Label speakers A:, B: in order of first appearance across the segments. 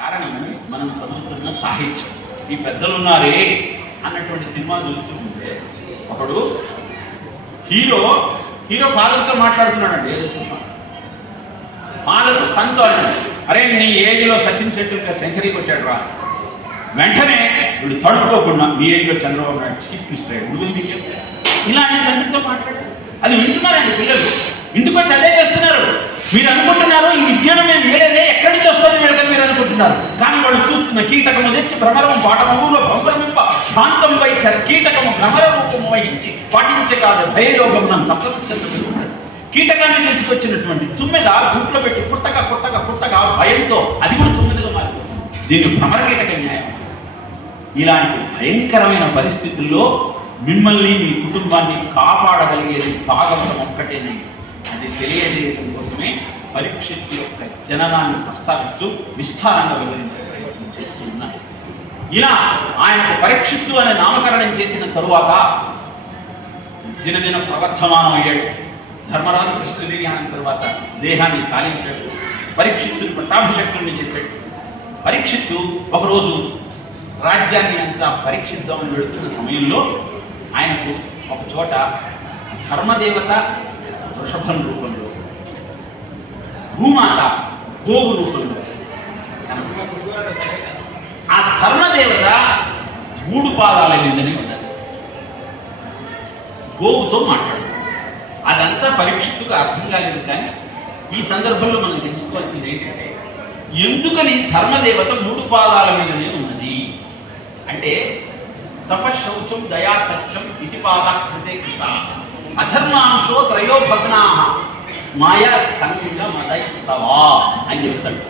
A: కారణం మనం చదువుతున్న సాహిత్యం. ఈ పెద్దలు ఉన్నారే అన్నటువంటి సినిమా చూస్తూ ఉంటే అప్పుడు హీరో హీరో ఫాదర్తో మాట్లాడుతున్నాడండి ఏదో సినిమా. ఫాదర్ సంతోషం. అరే నీ ఏజ్లో సచిన్ టెండూల్కర్ సెంచరీ కొట్టాడు రా. వెంటనే వీడు తడుపుకోకుండా మీ ఏజ్లో చంద్రబాబు నాయుడు చీఫ్ మినిస్టర్ అయ్యాడు. నువ్వు మీకు ఇలాంటి తండ్రితో మాట్లాడారు అది వింటున్నారండి పిల్లలు. ఇంటికి వచ్చి అదే చేస్తున్నారు. మీరు అనుకుంటున్నారు ఈ విజ్ఞానం మేము వేరేదే ఎక్కడి నుంచి వస్తుంది వీళ్ళకని మీరు అనుకుంటున్నారు? కానీ వాళ్ళు చూస్తున్న కీటకము తెచ్చి భ్రమరము పాఠమూలో భ్రమరమింప ప్రాంతం వై కీటకము భ్రమర రూపము వహించి పాటించే కాదు. భయయోగం నన్ను సప్తమస్కంధం కీటకాన్ని తీసుకొచ్చినటువంటి తుమ్మెద గుట్లో పెట్టి కుట్టగా కుట్టగా కుట్టగా భయంతో అది కూడా తుమ్మెదగా మారిపోతుంది. దీన్ని భ్రమర కీటక న్యాయం. ఇలాంటి భయంకరమైన పరిస్థితుల్లో మిమ్మల్ని మీ కుటుంబాన్ని కాపాడగలిగేది భాగవతం ఒక్కటేనే. అది తెలియజేయడం కోసమే పరీక్షిత్తు యొక్క జననాన్ని ప్రస్తావిస్తూ విస్తారంగా వివరించే ప్రయత్నం చేస్తూ ఉన్నారు ఇలా ఆయనకు పరీక్షిత్తు అనే నామకరణం చేసిన తరువాత దినదిన ప్రవర్ధమానం అయ్యాడు ధర్మరాజు కృష్ణదేవ్యానం తరువాత దేహాన్ని సాధించాడు. పరీక్షిత్తుని పట్టాభిషక్తుల్ని చేశాడు. పరీక్షిత్తు ఒకరోజు రాజ్యాన్ని అంతా పరీక్షిద్దామని వెళుతున్న సమయంలో ఆయనకు ఒక చోట ధర్మదేవత వృషభం రూపంలో భూమాత గోవు రూపంలో ఆ ధర్మదేవత మూడు పాదాల మీదని ఉన్నది. గోవుతో మాట్లాడు. అదంతా పరీక్షితుకు అర్థం కాలేదు కానీ ఈ సందర్భంలో మనం తెలుసుకోవాల్సింది ఏంటంటే ఎందుకని ధర్మదేవత మూడు పాదాల మీదనే ఉన్నది? అంటే తపశౌచం దయా సత్యం ఇతి పాద కృతే కృత అధర్మాంశో త్రయోభగ్నా మాయా సంఘంగా మత ఇస్తావా అని చెప్తాడు.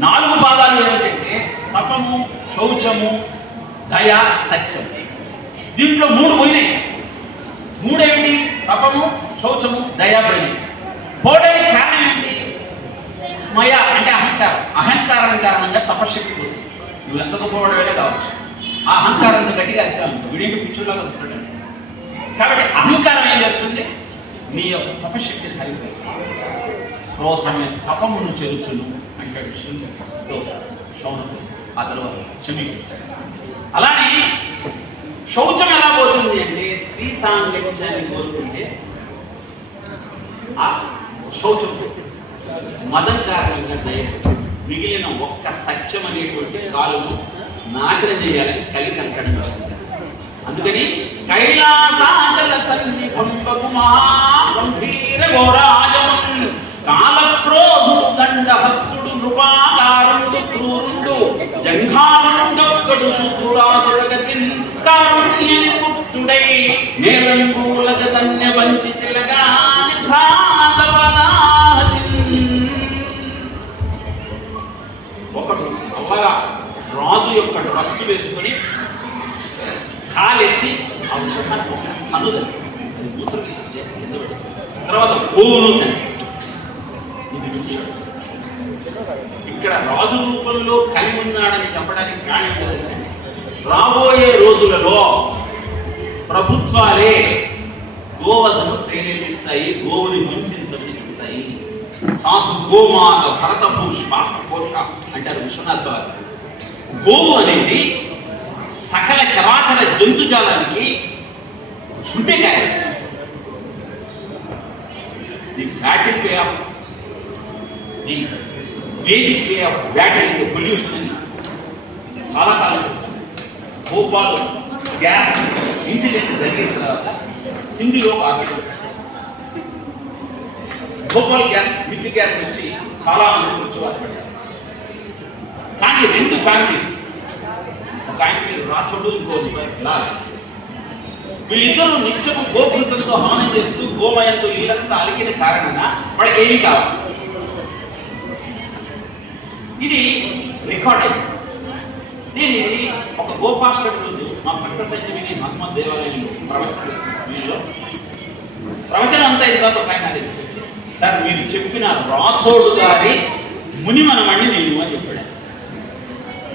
A: నాలుగు పాదాలు ఏమిటంటే తపము శౌచము దయ సత్యం. దీంట్లో మూడు పోయినాయి. మూడేమిటి? తపము శౌచము దయ పోయినాయి పోవడానికి కారణం ఏంటి స్మయ అంటే అహంకారం. అహంకారం కారణంగా తపశక్తి పోతుంది. నువ్వు ఎంత గొప్పవాడవే కావచ్చు. ఆ అహంకారంతో గట్టిగా అరిచాను వీడేంటి పిచ్చుల్లాగా వస్తాడు కాబట్టి అహంకారం ఏం చేస్తుంది? నీ యొక్క తపశక్తి హరిస్తుంది క్రోధమే తపమును చెరుచును అంటే విషయంతో శౌనకు ఆ తర్వాత క్షమి అలానే శౌచం ఎలా పోతుంది అంటే స్త్రీ సాంగత్యాన్ని కోరుకుంటే ఆ శౌచం మదం కారణంగా దయ మిగిలిన ఒక్క సత్యం అనేటువంటి కాలును నాశనం చేయాలని కలిగి అంటాడు అందుకని కైలాసాచల సన్నిభం గంభీర ఘోరాజమున్ కాలక్రోధుడు దండహస్తుడు నృపాకారుడు క్రూరుడు జంఘానుడొక్కడు శుద్ధుడాసురగతిన్ కారుణ్యని పుట్టుడై నేలంబూలగ తన్య వంచి తిలగాని ఒకడు అమ్మగా రాజు యొక్క డ్రస్సు వేసుకుని కాలెత్తి ఆ వృషభాన్ని ఒక తనుదని తర్వాత గోవును ఇది చూశాడు ఇక్కడ రాజు రూపంలో కలిగి ఉన్నాడని చెప్పడానికి కారణం ఏంటో రాబోయే రోజులలో ప్రభుత్వాలే గోవధను ప్రేరేపిస్తాయి గోవుని హింసించబడుతాయి సాధు గోమాత భరతపు శ్వాసకోశ అంటారు విశ్వనాథ గోవు అనేది సకల చరాచర జంతుజాలానికి గుండెకాయ the battle way of the Vedic way of battle the pollution అని చాలా కాలం భోపాల్ గ్యాస్ ఇన్సిడెంట్ జరిగిన తర్వాత హిందీలో ఆర్డర్ వచ్చింది. భోపాల్ గ్యాస్ మిడ్ గ్యాస్ వచ్చి చాలా మంది కూర్చోవాలి కానీ రెండు ఫ్యామిలీస్ ఒక ఆయన మీరు రాథోడు ఇంకో లాల్ వీళ్ళిద్దరూ నిత్యము గోకృతంతో హవనం చేస్తూ గోమయంతో ఇల్లంతా అలిగిన కారణంగా వాళ్ళకి ఏమీ కావాలి? ఇది రికార్డ్ అయింది నేను ఇది ఒక గోపాస్టర్ ముందు మా భక్త సంజీవిని మహమ్మద్ దేవాలయంలో ప్రవచనంలో ప్రవచనం అంతా ఇది పైన ఒక వచ్చి సార్ మీరు చెప్పిన రాథోడు గారి మునిమనమణి నేను అని చెప్పాడు.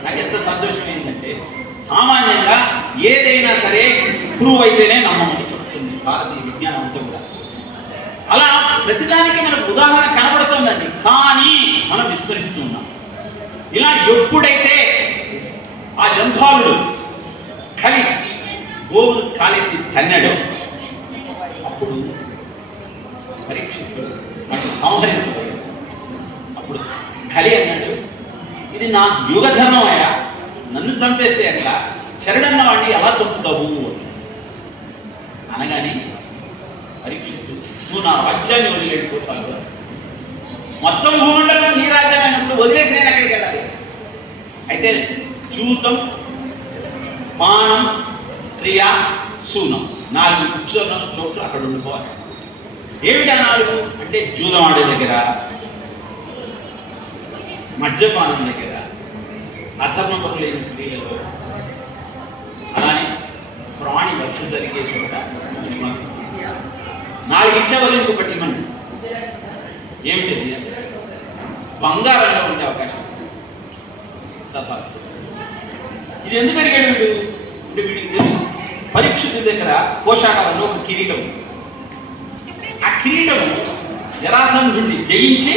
A: నాకు ఎంత సంతోషమైంది. సామాన్యంగా ఏదైనా సరే ప్రూవ్ అయితేనే నమ్మమని చెప్తుంది భారతీయ విజ్ఞానం అంతా కూడా. అలా ప్రతిదానికి మనకు ఉదాహరణ కనబడుతుందండి. కానీ మనం విస్మరిస్తున్నాం ఇలా ఎప్పుడైతే ఆ జంధ్వాలుడు కలి గోవును కాలెత్తి తన్నాడో అప్పుడు పరీక్షితుడు అటు సంహరించబడి అప్పుడు కలి అన్నాడు ఇది నా యుగధర్మం అయ్యా నన్ను చంపేస్తే ఎట్లా? శరణన్న వాడిని ఎలా చంపుతావు? అనగానే పరీక్షిత్తు నువ్వు నా రాజ్యాన్ని వదిలేకపోతావు మొత్తం భూమండలం నీ రాజ్యాన్ని అయినప్పుడు వదిలేసి నేను అక్కడికి వెళ్ళాలి? అయితే జూతం పానం స్త్రియ శూనం. నాలుగు కూర్చున్న చోట్ల అక్కడ ఉండిపోవాలి. ఏమిటా నాలుగు? అంటే జూదం ఆడే దగ్గర మద్యపానం దగ్గర. అధర్మపరు లేని స్త్రీలలో అలానే ప్రాణి వక్ష జరిగే చోట నివాసం నాలుగు ఇచ్చేవాళ్ళు ఇంకొకటి ఇవ్వండి ఏమిటది బంగారంలో ఉండే అవకాశం తథాస్తు ఇది ఎందుకు అడిగాడు వీడు? అంటే వీడికి తెలుసు. పరీక్షితు దగ్గర కోశాగారంలో ఒక కిరీటం ఆ కిరీటము జరాసంధుడిని జయించి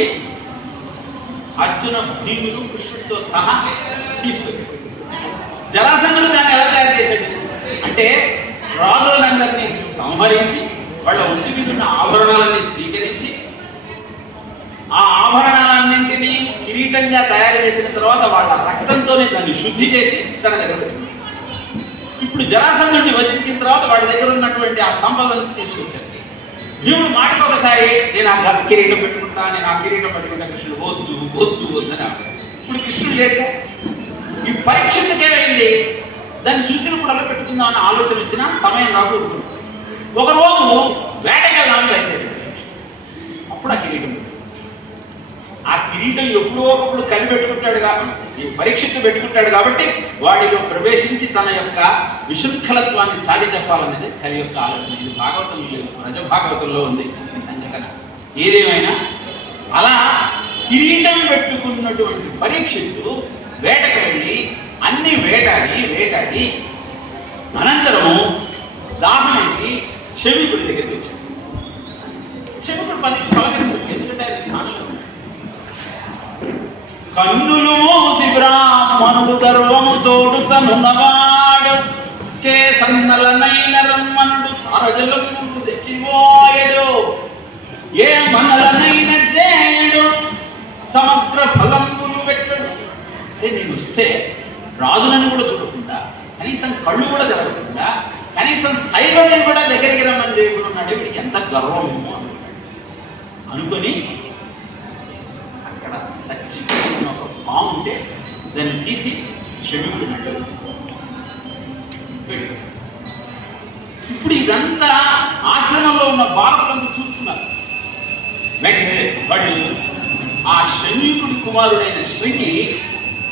A: అర్జున భీముడు కృష్ణుడితో సహా తీసుకొచ్చి జరాసంధుడు దాన్ని ఎలా తయారు చేశాడు? అంటే రాజులందరినీ సంహరించి వాళ్ళ ఒంటి మీద ఉన్న ఆభరణాలన్నీ స్వీకరించి ఆ ఆభరణాలన్నింటినీ కిరీటంగా తయారు చేసిన తర్వాత వాళ్ళ రక్తంతోనే దాన్ని శుద్ధి చేసి తన దగ్గర పెట్టింది. ఇప్పుడు జరాసంధుడిని వధించిన తర్వాత వాడి దగ్గర ఉన్నటువంటి ఆ సంపదను తీసుకొచ్చారు. భీముడు మాటకు ఒకసారి నేను ఆ కిరీటం పెట్టుకుంటా నేను ఆ కిరీటం పెట్టుకుంటా కృష్ణుడు వద్దు వద్దు వద్దు అని ఇప్పుడు కృష్ణుడు లేదు ఈ పరీక్షించకి ఏమైంది దాన్ని చూసినప్పుడు అలా పెట్టుకుందాం అనే ఆలోచన వచ్చిన సమయం రాదు ఒకరోజు వేటకెళ్ళడానికి వేటకెళ్ళాలని అప్పుడు ఆ కిరీటం ఆ కిరీటం ఎప్పుడో ఒకప్పుడు కనిపెట్టుకుంటాడు కాబట్టి ఈ పరీక్షిత్తు పెట్టుకుంటాడు కాబట్టి వాడిలో ప్రవేశించి తన యొక్క విశృంఖలత్వాన్ని చాటి చెప్పాలనేది కలి యొక్క ఆలోచన. ఇది భాగవతం లేదు. ప్రజ ఉంది ఈ సంఘటన. ఏదేమైనా అలా కిరీటం పెట్టుకున్నటువంటి పరీక్షిత్తు వేటకు వెళ్ళి అన్ని వేటాడి వేటాడి అనంతరము దాహం వేసి చెవికుడి దగ్గరికి వచ్చాడు చెవికుడు పని పలకరించదు ఎందుకంటే ఆయన ధ్యానంలో కన్నులు మూసి బ్రాహ్మణుడు గర్వము తోడు తోడుతనున్నవాడు చే సన్నలనైన రమ్మనుడు సారజలముడు తెచ్చిపోయడు. ఏ మనలనైన చేయడు సమగ్ర ఫలంబులు చూస్తే రాజులను కూడా చూడకుండా కనీసం కళ్ళు కూడా తెరవకుండా కనీసం సైలోని కూడా దగ్గరికి రమ్మని చేయకుండా ఉన్నాడు. వీడికి ఎంత గర్వము అనుకున్నాడు అనుకొని అక్కడ సచ్చిపోయిన ఒక పాము ఉంటే దాన్ని తీసి షెడ్యూల్ ఇప్పుడు ఇదంతా ఆశ్రమంలో ఉన్న బాలకులను చూస్తున్నారు. వెంటనే వాళ్ళు ఆ శమీకుడి కుమారుడైన శృంగి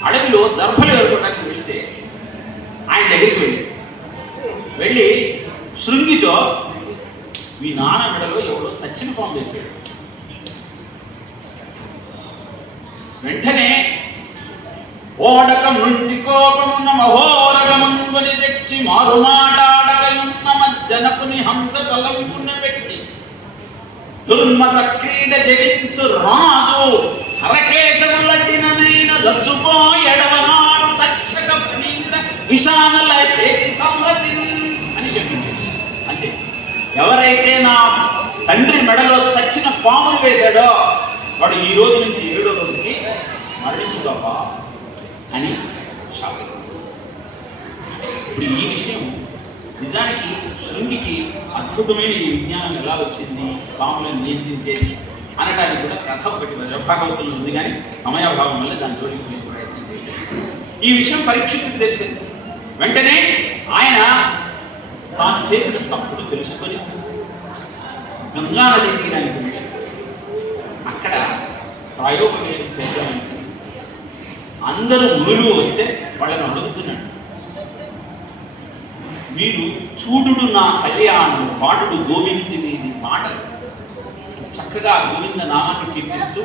A: అడవిలో దర్భలు ఎదుర్కోవడానికి వెళ్తే ఆయన దగ్గరికి వెళ్ళి వెళ్ళి శృంగితో మీ నాన్న మెడలో ఎవడో చచ్చిన పాము చేశాడు వెంటనే ఓడకం నుండి కోపమున్న మహోరగముని తెచ్చి మారుమాటాడకయున్న మజ్జనకుని హంస తలంపున పెట్టి దుర్మత క్రీడ జగించు రా హరకేశములడ్డిననైన దచ్చుపోయడవనాడు తక్షక ప్రణీత అని చెప్పింది అంతే ఎవరైతే నా తండ్రి మెడలో చచ్చిన పాములు వేశాడో వాడు ఈ రోజు నుంచి ఏడో రోజుకి మరణించుకోపా అని శాపం ఇప్పుడు ఈ విషయం నిజానికి శృంగికి అద్భుతమైన ఈ విజ్ఞానం ఎలా వచ్చింది? పాములను నియంత్రించేది అనడానికి కూడా కథ ఒకటి భాగవతులు ఉంది కానీ సమయాభావం వల్ల దాని జోలికి ప్రయత్నం ఈ విషయం పరీక్షించుకు తెలిసింది. వెంటనే ఆయన తాను చేసిన తప్పులు తెలుసుకొని గంగా నది తీయడానికి అక్కడ ప్రాయోపవేశం చేద్దామని అందరూ మునులు వస్తే వాళ్ళని అడుగుతున్నాడు. మీరు చూడు నా కళ్యాణం పాటుడు గోవింది వీరి మాటలు. చక్కగా గోవింద నామాన్ని కీర్తిస్తూ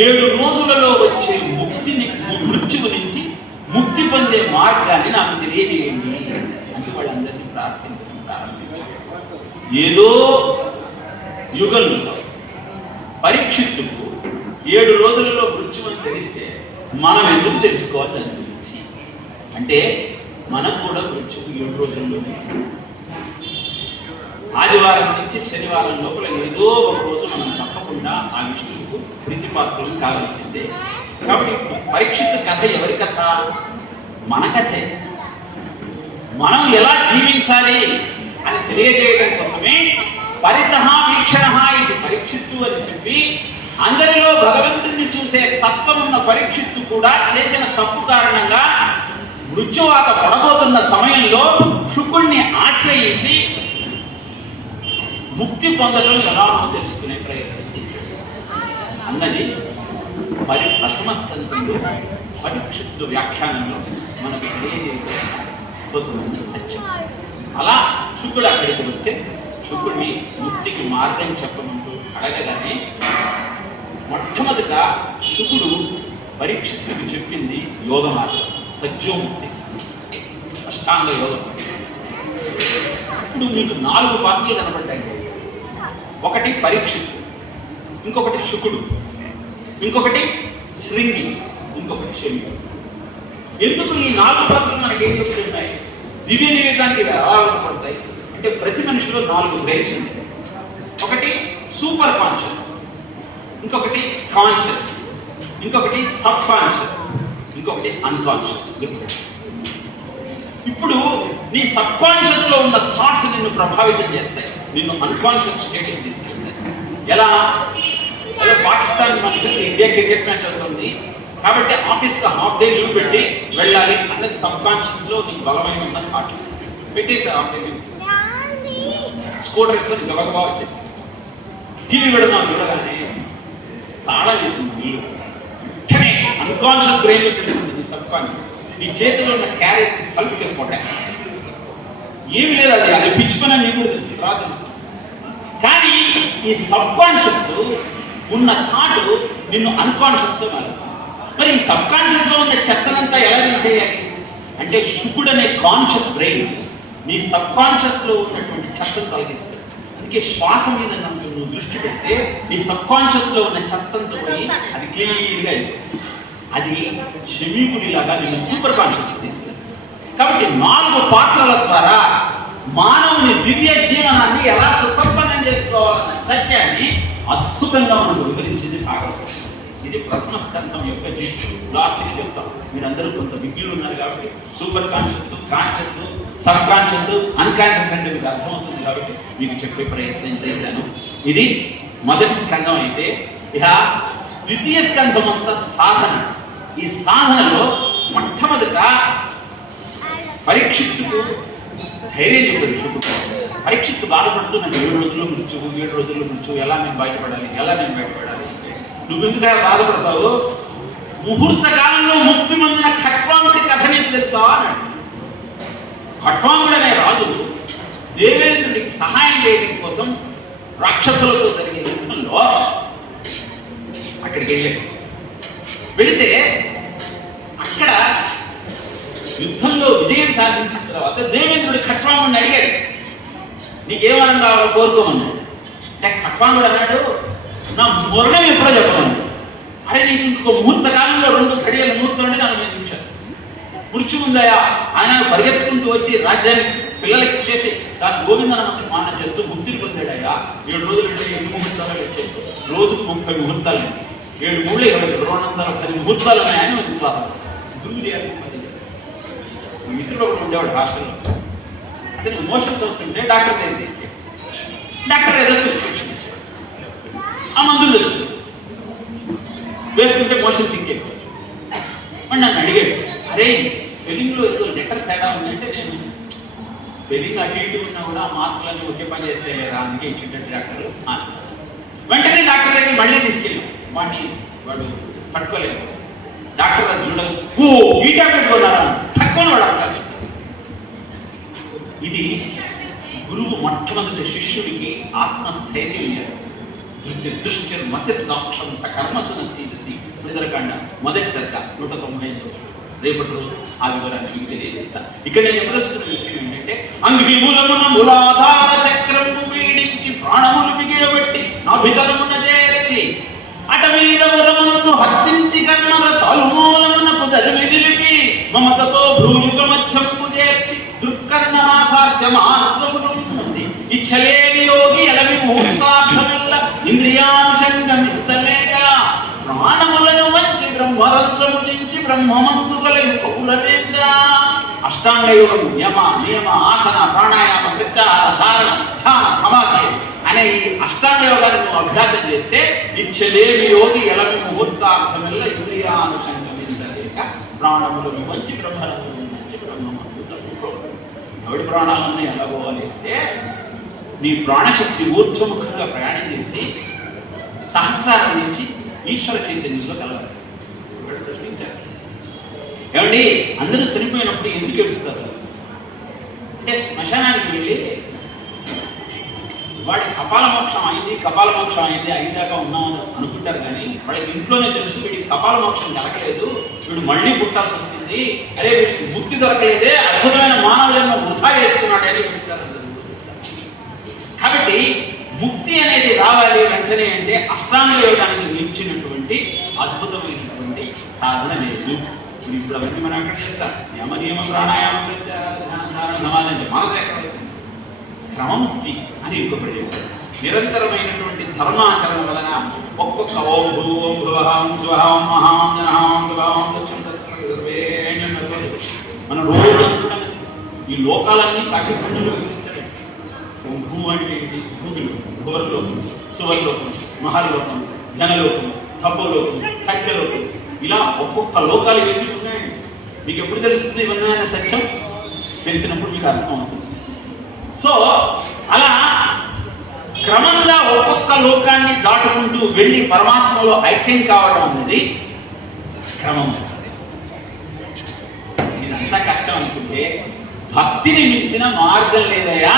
A: ఏడు రోజులలో వచ్చే ముక్తిని మృత్యువు నుంచి ముక్తి పొందే మార్గాన్ని నాకు తెలియజేయండి అంటే వాళ్ళందరినీ ప్రార్థించడం ప్రారంభించారు. ఏదో యుగంలో పరీక్షిత్తుకు ఏడు రోజులలో మృత్యువని తెలిస్తే మనం ఎందుకు తెలుసుకోవాలి దాని గురించి? అంటే మనకు కూడా మృత్యువు ఏడు రోజుల్లోనే. ఆదివారం నుంచి శనివారం లోపల ఏదో ఒక రోజు మనం తప్పకుండా ఆ విష్ణువుకు ప్రీతిపాత్రలు కావలసిందే. కాబట్టి పరీక్షిత కథ ఎవరి కథ? మన కథే. మనం ఎలా జీవించాలి అని తెలియజేయడం కోసమే పరితహ వీక్షణ ఇది పరీక్షిత్తు అని చెప్పి అందరిలో భగవంతుడిని చూసే తత్వం ఉన్న పరీక్షిత్తు కూడా చేసిన తప్పు కారణంగా మృత్యువాత పడబోతున్న సమయంలో శుకుణ్ణి ఆశ్రయించి ముక్తి పొందడం ఎలా తెలుసుకునే అన్నది మరి ప్రథమ స్కంధంలో పరీక్షిత్తు వ్యాఖ్యానంలో మనకు తెలియజేసే సత్యం. అలా శుకుడు అక్కడికి వస్తే శుకుడిని ముక్తికి మార్గం చెప్పమంటూ అడగగానే మొట్టమొదట శుకుడు పరీక్షిత్తుకు చెప్పింది యోగ మార్గం సత్యోముక్తి అష్టాంగ యోగం. ఇప్పుడు మీకు నాలుగు పాత్రలు కనబడ్డాయి ఒకటి పరీక్షిత్తు ఇంకొకటి శుకుడు ఇంకొకటి శృంగి ఇంకొకటి శని ఎందుకు ఈ నాలుగు పాత్రలు మనకి ఏం చెప్తున్నాయి దివ్య నివేదానికి ఎలా పడతాయి. అంటే ప్రతి మనిషిలో నాలుగు బ్రెయిన్స్ ఉంటాయి. ఒకటి సూపర్ కాన్షియస్ ఇంకొకటి కాన్షియస్ ఇంకొకటి సబ్ కాన్షియస్ ఇంకొకటి అన్కాన్షియస్. ఇప్పుడు నీ సబ్ కాన్షియస్లో ఉన్న థాట్స్ నిన్ను ప్రభావితం చేస్తాయి. నిన్ను అన్కాన్షియస్ స్టేట్కి తీసుకెళ్తాయి. ఎలా? Pakistan versus India cricket match అవుతుంది. కాబట్టి ఆఫీస్కి హాఫ్ డే లీవ్ పెట్టి వెళ్ళాలి అన్నది సబ్ కాన్షియస్లో నీకు బలమైన ఉన్న థాట్. పెట్టేసి హాఫ్ డే లీవ్. స్కూటర్ వేసుకొని గబగబా వచ్చేసి టీవీ పెడదాం చూడగానే తాళం వేసింది ఇల్లు వెంటనే అన్కాన్షియస్ బ్రెయిన్లో పెట్టుకుంటుంది సబ్ కాన్షియస్. నీ చేతిలో ఉన్న క్యారెట్ కలుపుకేసి కొట్టేస్తాను ఏమి లేదు అది. అది పిచ్చుకొని నీకు కూడా తెలుసు. తర్వాత కానీ ఈ సబ్ కాన్షియస్ ఉన్న థాట్ నిన్ను అన్కాన్షియస్ మారుస్తుంది మరి ఈ సబ్కాన్షియస్లో ఉన్న చెత్తనంతా ఎలా తీసేయాలి? అంటే శుభుడు అనే కాన్షియస్ బ్రెయిన్ నీ సబ్ ఉన్నటువంటి చెత్తను తొలగిస్తాడు అందుకే శ్వాస మీద నువ్వు దృష్టి పెడితే నీ సబ్కాన్షియస్లో ఉన్న చెత్తంతో పోయి అది క్లియర్గా అయిపోతుంది. అది శమీకుడిలాగా నేను సూపర్ కాన్షియస్ తీసుకెళ్ళి కాబట్టి నాలుగు పాత్రల ద్వారా మానవుని దివ్య జీవనాన్ని ఎలా సుసంపన్నం చేసుకోవాలన్న సత్యాన్ని అద్భుతంగా మనకు వివరించింది భాగవతం. ఇది ప్రథమ స్కంధం యొక్క జిస్ట్ లాస్ట్కి చెప్తాం. మీరందరూ కొంత విజ్ఞులు ఉన్నారు కాబట్టి super conscious conscious sub conscious unconscious అంటే మీకు అర్థమవుతుంది కాబట్టి మీకు చెప్పే ప్రయత్నం చేశాను. ఇది మొదటి స్కంధం అయితే ఇక ద్వితీయ స్కంధం అంతా సాధన. ఈ సాధనలో మొట్టమొదట పరీక్షించుకు ధైర్యం చెప్పాడు శుకుడు పరీక్షిత్తు బాధపడుతూ నాకు ఏడు రోజుల్లో మృత్యువు ఏడు రోజుల్లో ముంచు ఎలా నేను బయటపడాలి ఎలా నేను బయటపడాలి నువ్వు ఎందుకు బాధపడతావు? ముహూర్త కాలంలో ముక్తి పొందిన ఖట్వాంగుడి కథ నీకు తెలుసా అన్నాడు ఖట్వాంగుడు అనే రాజు దేవేంద్రుడికి సహాయం చేయడం కోసం రాక్షసులతో జరిగే యుద్ధంలో అక్కడికి వెళ్ళాడు. వెళితే అక్కడ యుద్ధంలో విజయం సాధించిన తర్వాత దేవేంద్రుడు ఖట్వాంగుడిని అడిగాడు. నీకేమనం కావాలో కోరుకోమని అంటే ఖట్వాంగుడు అన్నాడు నా మురణం ఎప్పుడో చెప్పమని అరే నీకు ఇంకో ముహూర్త కాలంలో రెండు ఘడియల ముహూర్తం నన్ను నేను నిమిషాలు మృత్యు ఉందయా? ఆయన పరిగెత్తుకుంటూ వచ్చి రాజ్యానికి పిల్లలకి ఇచ్చేసి దాని గోవింద నమస్కారం చేస్తూ ముక్తిని పొందాడయ్యా. ఏడు రోజులు అంటే ఎన్ని ముహూర్తాలు పెట్టేసి రోజుకు ముప్పై ముహూర్తాలు ఏడు మూడు ఇరవై రెండు వందల పది ముహూర్తాలు ఉన్నాయని ఒక గురువు మిత్రుడు ఒకటి ఉండేవాడు రాష్ట్రంలో అతను మోషన్స్ అవుతుంటే డాక్టర్ దగ్గర తీసుకెళ్ళి డాక్టర్ ఏదో ప్రిస్క్రిప్షన్ ఇచ్చాడు ఆ మందులు వచ్చింది వేసుకుంటే మోషన్స్ ఇంకెక్కువ మరి నన్ను అడిగాడు అరే స్పెల్లింగ్లో ఏదో లెటర్ తేడా ఉందంటే నేను స్పెల్లింగ్ అటు ఇటు ఉన్నా కూడా ఆ మాత్రలన్నీ ఒకే పని చేస్తే లేదా అందుకే ఇచ్చిందంటే డాక్టర్. వెంటనే డాక్టర్ దగ్గర మళ్ళీ తీసుకెళ్ళాం వాడిని వాడు పట్టుకోలేదు. డాక్టర్ అది చూడదు ఓ ఈ టాబ్లెట్ కొన్నారా? తక్కువ వాడు ఇది గురువు మొట్టమొదటి శిష్యుడికి ఆత్మస్థైర్యం ఇచ్చాడు. దృష్టి దృష్టి మతి దాక్షం సకర్మసున స్థితి సుందరకాండ మొదటి సరిక నూట తొంభై ఐదు రేపటి రోజు ఆ వివరాన్ని మీకు తెలియజేస్తాను. ఇక్కడ నేను చెప్పదలుచుకున్న విషయం ఏంటంటే అంగిమూలమున మూలాధార చక్రము పీడించి ప్రాణములు మిగిలబెట్టి అభితలమున చేర్చి అట మీద మురమంతు హత్తించి కర్మల తలుమూలమునకు దరిమి నిలిపి మమతతో భూమిక మధ్యంపు చేర్చి దుర్కర్ణ నాశాస్య మాత్రమును మూసి ఇచ్చలేని యోగి ఎలవి ప్రాణములను వంచి బ్రహ్మరంధ్రము దించి బ్రహ్మమంతు కలిగి కౌలనేంద్ర అష్టాంగ యోగము యమ నియమ ఆసన ప్రాణాయామ ప్రత్యాహార ధారణ ధ్యాన సమాధి అనే ఈ అష్టాంగ యోగాన్ని నువ్వు అభ్యాసం చేస్తే ఇచ్చలేని యోగి ఎలవి ముహూర్తార్థమెల్ల ఇంద్రియానుషంగమించలేక ప్రాణములను మంచి బ్రహ్మరంధ్రము ఎవడి ప్రాణాలన్నీ ఎలాగోవాలి అంటే నీ ప్రాణశక్తి ఊర్ధ్వముఖంగా ప్రయాణం చేసి సహస్రాల నుంచి ఈశ్వర చైతన్యంలో కలవాలి. ప్రశ్నించారు ఏమండి అందరూ చనిపోయినప్పుడు ఎందుకు ఏడుస్తారు? అంటే శ్మశానానికి వెళ్ళి వాడి కపాల మోక్షం అయింది కపాల మోక్షం అయింది అయిందాక ఉన్నామని అనుకుంటారు కానీ వాడికి ఇంట్లోనే తెలుసు వీడికి కపాల మోక్షం కలగలేదు వీడు మళ్ళీ పుట్టాల్సి వస్తుంది అరే వీడికి ముక్తి దొరకలేదే అద్భుతమైన మానవ వృధా చేసుకున్నాడు అని కాబట్టి ముక్తి అనేది రావాలి వెంటనే అంటే అష్టాంగ యోగానికి మించినటువంటి అద్భుతమైనటువంటి సాధన లేదు ఇప్పుడు అవన్నీ మనం ఎక్కడ చేస్తాం. యమ నియమ ప్రాణాయామం ప్రత్యాహార, ధ్యానం, సమాధి అంటే మనది ఎక్కడ క్రమముక్తి అని ఇంకొకటి చెప్పారు నిరంతరమైనటువంటి ధర్మాచరణ వలన ఒక్కొక్క ఓం భూ ఓం భువ ఓం శివ ఓం మహా దక్షిణ మనం రోజు అనుకుంటాం ఈ లోకాలన్నీ కాశీఖండంలో విధిస్తాడు ఓం భూ అంటే ఏంటి? పుంజులు భువర్లోకం సువర్లోకం మహర్లోకం ధనలోకం తప్పలోకం సత్యలోకం. ఇలా ఒక్కొక్క లోకాలు ఇవన్నీ ఉన్నాయండి? మీకు ఎప్పుడు తెలుస్తుంది ఇవన్నీ అనే సత్యం? తెలిసినప్పుడు మీకు అర్థమవుతుంది సో అలా క్రమంగా ఒక్కొక్క లోకాన్ని దాటుకుంటూ వెళ్ళి పరమాత్మలో ఐక్యం కావడం అనేది క్రమం ఇదంతా కష్టం భక్తిని మించిన మార్గం లేదయ్యా.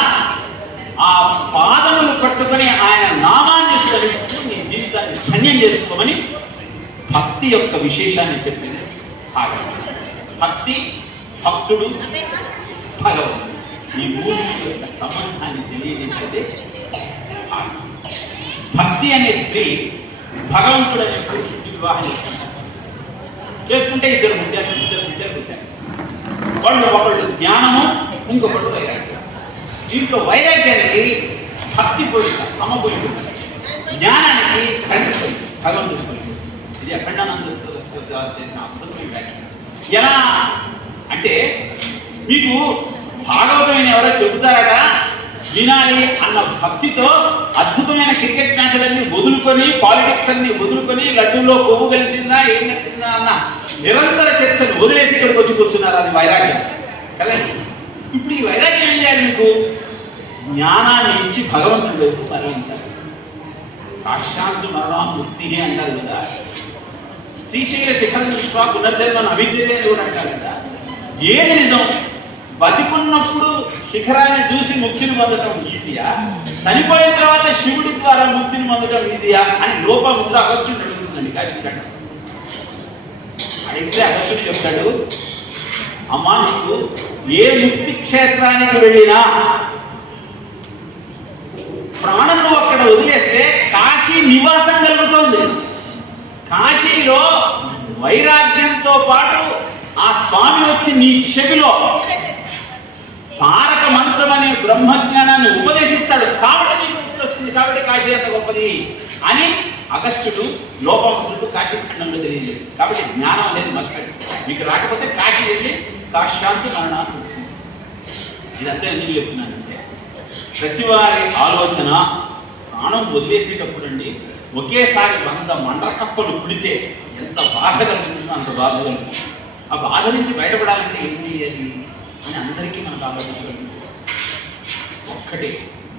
A: ఆ పాదములు పట్టుకొని ఆయన నామాన్ని స్మరిస్తూ నీ జీవితాన్ని ధన్యం చేసుకోమని భక్తి యొక్క విశేషాన్ని చెప్పింది భాగవతం భక్తి భక్తుడు భగవంతుడు ఈ మూడు యొక్క సంబంధాన్ని తెలియజేసేది భక్తి అనే స్త్రీ భగవంతుడు అనే పురుషుడికి వివాహం చేసుకుంటారు చేసుకుంటే ఇద్దరు ఉంటారు ఇద్దరు ఇద్దరు ఉంటారు వాళ్ళు ఒకళ్ళు జ్ఞానము ఇంకొకళ్ళు వైరాగ్యం. దీంట్లో వైరాగ్యానికి భక్తి పోయిన అమ్మ పోయి జ్ఞానానికి తండ్రి పోయి భగవంతుడు పోయి ఇది అఖండానంద సరస్వతి గారు చేసిన అద్భుతమైన వ్యాఖ్య ఎలా అంటే మీకు భాగవతమైన ఎవరో చెబుతారట వినాలి అన్న భక్తితో అద్భుతమైన క్రికెట్ మ్యాచ్లన్నీ వదులుకొని పాలిటిక్స్ అన్ని వదులుకొని లడ్డూలో కొవ్వు కలిసిందా ఏం కలిసిందా అన్న నిరంతర చర్చలు వదిలేసి ఇక్కడికి వచ్చి కూర్చున్నారు అది వైరాగ్యం. కదండి ఇప్పుడు ఈ వైరాగ్యం ఏం చేయాలి మీకు? జ్ఞానాన్ని ఇచ్చి భగవంతుడి వైపు మరణించాలి కాశాంతి మరణం ముక్తి అంటారు కదా. శ్రీశైల శిఖరం దృష్ట్యా పునర్జన్మ అవిద్యతే కూడా అంటారు కదా. ఏది నిజం? బతికున్నప్పుడు శిఖరాన్ని చూసి ముక్తిని పొందడం ఈజీయా? చనిపోయిన తర్వాత శివుడి ద్వారా ముక్తిని పొందడం ఈజీయా? అని లోపముద్ర అగస్టుని అడుగుతుందండి కాశీఖండం. అడిగితే అగస్టుడు చెప్తాడు అమ్మా నీకు ఏ ముక్తి క్షేత్రానికి వెళ్ళినా ప్రాణంలో అక్కడ వదిలేస్తే కాశీ నివాసం కలుగుతోంది. కాశీలో వైరాగ్యంతో పాటు ఆ స్వామి వచ్చి నీ చెవిలో తారక మంత్రం అనే బ్రహ్మజ్ఞానాన్ని ఉపదేశిస్తాడు. కాబట్టి నీకు వస్తుంది కాబట్టి కాశీ అంత గొప్పది? అని అగస్త్యుడు లోపముద్రుడు కాశీ తెలియజేస్తుంది కాబట్టి జ్ఞానం అనేది మర్చిపోయాడు మీకు రాకపోతే కాశీ వెళ్ళి కాశ్యాంతి మరణాన్ని ఇదంతా ఎందుకు చెప్తున్నానంటే ప్రతి వారి ఆలోచన ప్రాణం వదిలేసేటప్పుడు అండి ఒకేసారి వంద మండకప్పలు పుడితే ఎంత బాధ కలుగుతుందో అంత బాధ కలుగుతుంది. ఆ బాధ నుంచి బయటపడాలంటే ఏం చేయాలి? అని అందరికీ మనకు ఆలోచన ఒక్కటే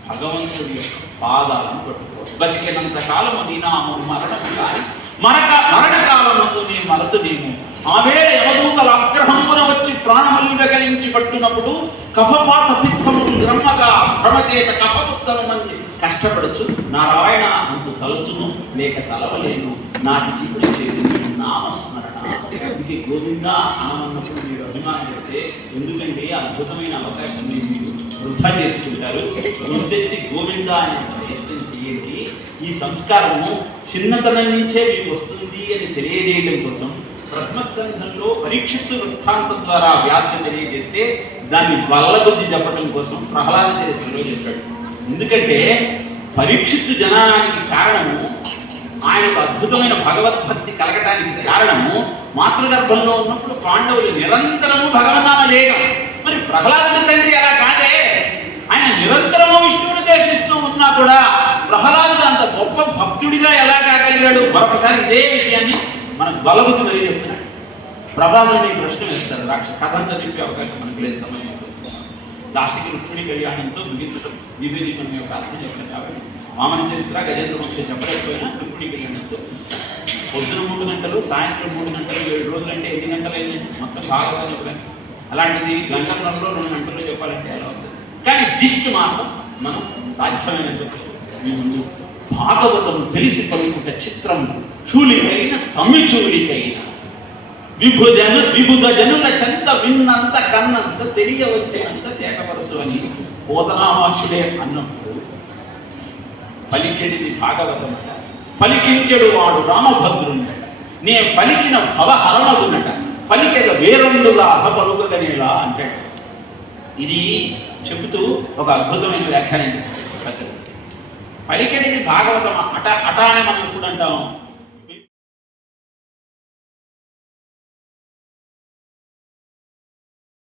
A: భగవంతుడి యొక్క పాదాలను పట్టుకో బతికినంత కాలము నీ నామం మరణం కాని మరక మరణ కాలమందు నీ మరచు నేను ఆ వేళ యమదూతల అగ్రహమున వచ్చి ప్రాణములు వెగలించి పట్టునప్పుడు కఫపాత పిత్తము బ్రహ్మగా భ్రమచేత కఫముత్తమ మంది కష్టపడచ్చు. నారాయణ అంతు తలచును లేక తలవలేను. నాటి ఇప్పుడు చేరి నీ ఇది గోవింద అనమన్నప్పుడు మీరు అభిమానం పెడితే ఎందుకంటే అద్భుతమైన అవకాశం మీరు వృధా చేసుకుంటారు. గుర్తెత్తి గోవిందా అనే ప్రయత్నం చేయండి ఈ సంస్కారము చిన్నతనం నుంచే మీకు వస్తుంది అని తెలియజేయడం కోసం ప్రథమ స్కంధంలో పరీక్షిత్తు వృత్తాంతం ద్వారా వ్యాసం తెలియజేస్తే దాన్ని బల్లబుద్ధి చెప్పడం కోసం ప్రహ్లాద చరిత్రలో చెప్పాడు. ఎందుకంటే పరీక్షిత్తు జనానికి కారణము ఆయనకు అద్భుతమైన భగవద్భక్తి కలగటానికి కారణము మాతృగర్భంలో ఉన్నప్పుడు పాండవులు నిరంతరము భగవన్నామ చేయడం మరి ప్రహ్లాదుడి తండ్రి అలా కాదే. ఆయన నిరంతరము విష్ణువుని దేశిస్తూ ఉన్నా కూడా ప్రహ్లాదుడు అంత గొప్ప భక్తుడిగా ఎలా కాగలిగాడు? మరొకసారి ఇదే విషయాన్ని మనం బలబుద్ధి మరీ ప్రహ్లాదుని ప్రశ్న వేస్తారు. రాక్ష కథ అంతా చెప్పే అవకాశం మనకు లేదు. సమయం లాస్ట్కి రుక్మిణి కళ్యాణంతో ముగించడం దివ్య జీవనం యొక్క అర్థం చెప్తారు కాబట్టి వామన చరిత్ర గజేంద్ర వంశీ చెప్పలేకపోయినా త్రిపుడికి వెళ్ళినట్టు పొద్దున మూడు గంటలు సాయంత్రం మూడు గంటలు ఏడు రోజులు అంటే ఎన్ని గంటలు అయింది? మొత్తం బాగా చెప్పాను అలాంటిది గంటన్నరలో రెండు గంటల్లో చెప్పాలంటే ఎలా అవుతుంది కానీ జిస్ట్ మాత్రం మనం సాధ్యమైన మీ ముందు భాగవతం తెలిసి పలుకుట చిత్రం చూలికైన తమ్మి చూలికైన. విభుజను విభుజ జనుల చెంత విన్నంత కన్నంత తెలియవచ్చినంత తేటపరచు అని పోతనామాక్షుడే అన్నప్పుడు పలికెడిది భాగవతమట పలికించడు వాడు రామభద్రుని నే పలికిన భవహరమగునట. పలికెద వేరండుగా అధపలుకగనేలా అంటాడు. ఇది చెబుతూ ఒక అద్భుతమైన వ్యాఖ్యానం చేస్తాడు పలికెడిది భాగవతం అట అట అని మనం ఎప్పుడు అంటాం?